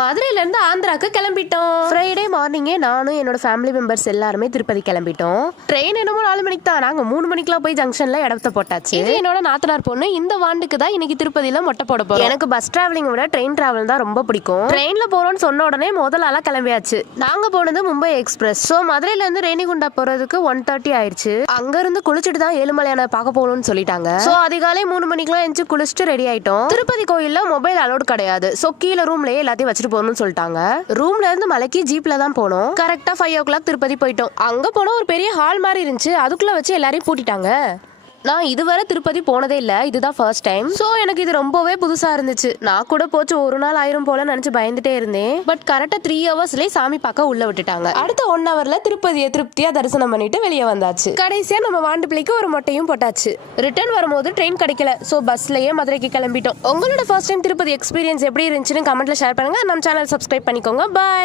மதுரையில இருந்து ஆந்திராக்கு கிளம்பிட்டோம். ஃப்ரைடே மார்னிங்கே நானும் என்னோட ஃபேமிலி மெம்பர்ஸ் எல்லாருமே திருப்பதி கிளம்பிட்டோம். ட்ரெயின் என்னமோ 4 மணிக்கு தான். நாங்க 3 மணிக்கெல்லாம் போய் ஜங்ஷன்ல இடத்த போட்டாச்சு. இது என்னோட நாத்தனார் பொண்ணு. இந்த வாண்டுக்கு தான் இன்னைக்கு திருப்பதியில மொட்டை போட போறோம். எனக்கு பஸ் டிராவலிங் விட ட்ரெயின் டிராவல் தான் ரொம்ப பிடிக்கும். ட்ரெயின்ல போறோம்னு சொன்ன உடனே முதல் ஆளா கிளம்பியாச்சு. நாங்க போனது மும்பை எக்ஸ்பிரஸ். சோ மதுரையில இருந்து ரேணிகுண்டா போறதுக்கு 1:30 ஆயிடுச்சு. அங்க இருந்து குளிச்சுட்டு தான் ஏழுமலையான பார்க்க போகணும்னு சொல்லிட்டாங்க. சோ அதிகாலை 3 மணிக்கெல்லாம் எஞ்சி குளிச்சுட்டு ரெடி ஆயிட்டோம். திருப்பதி கோயில்ல மொபைல் அலோட் கிடையாது. சோ கீழே ரூம்லயே எல்லாத்தையும் வச்சுட்டு போகணும்னு சொல்லிட்டாங்க. ரூம்ல இருந்து மலைக்கு ஜீப்ல தான் போனோம். கரெக்டா 5 o'clock திருப்பதி போயிட்டோம். அங்க போனா ஒரு பெரிய ஹால் மாதிரி இருந்துச்சு. அதுக்குள்ள வச்சு எல்லாரையும் பூட்டிட்டாங்க. நான் இதுவரை திருப்பதி போனதே இல்ல. இதுதான் ஃபர்ஸ்ட் டைம். சோ எனக்கு இது ரொம்பவே புதுசா இருந்துச்சு. நான் கூட போச்சு ஒரு நாள் ஆயிரும் போல நினைச்சு பயந்துட்டே இருந்தேன். பட் கரெக்டா 3 ஹவர்ஸ்லயே சாமி பார்க்க உள்ள விட்டுட்டாங்க. அடுத்த 1 ஹவர்ல திருப்பதியை திருப்தியா தரிசனம் பண்ணிட்டு வெளியே வந்தாச்சு. கடைசியா நம்ம வாண்டு பிள்ளைக்கு ஒரு மொட்டையும் போட்டாச்சு. ரிட்டர்ன் வரும்போது ட்ரெயின் கிடைக்கல. சோ பஸ்லயே மதுரைக்கு கிளம்பிட்டோம். உங்களோட ஃபர்ஸ்ட் டைம் திருப்பதி எக்ஸ்பீரியன்ஸ் எப்படி இருந்துச்சுன்னு கமெண்ட்ல ஷேர் பண்ணுங்க. நம்ம சேனல் சப்ஸ்கிரைப் பண்ணிக்கோங்க. பாய்.